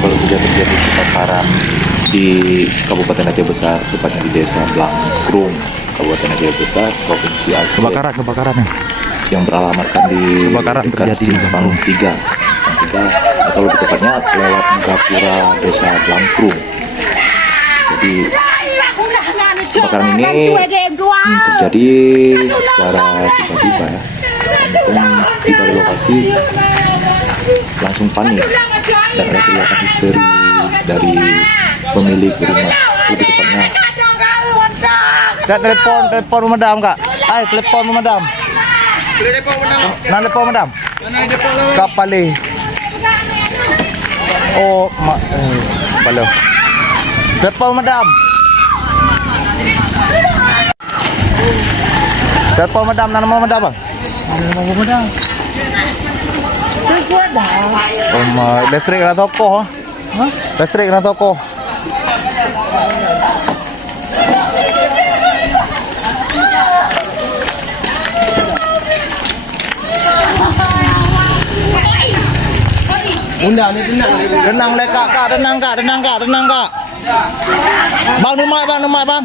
baru saja terjadi kebakaran di Kabupaten Aceh Besar, tepatnya di Desa Blangkrung, Kabupaten Aceh Besar, Provinsi Aceh. Kebakaran Yang beralamatkan di Kebakaran dekat terjadi di Simpang 3, atau lebih tepatnya lewat Gapura Desa Blangkrung. Jadi kebakaran ini terjadi secara tiba-tiba ya. Kami pun tiba di lokasi langsung panik dan ada teriakan histeris dari pemilik rumah, lebih tepatnya. telepon pemadam kak. Ay, telepon pemadam. Telepon pemadam. Kapali. Oh, palo. Telepon pemadam. Telepon pemadam, nama pemadam bang. Oh, listrik na toko. Listrik na toko. Tenang le kak, tenang kak. Bang, numai bang.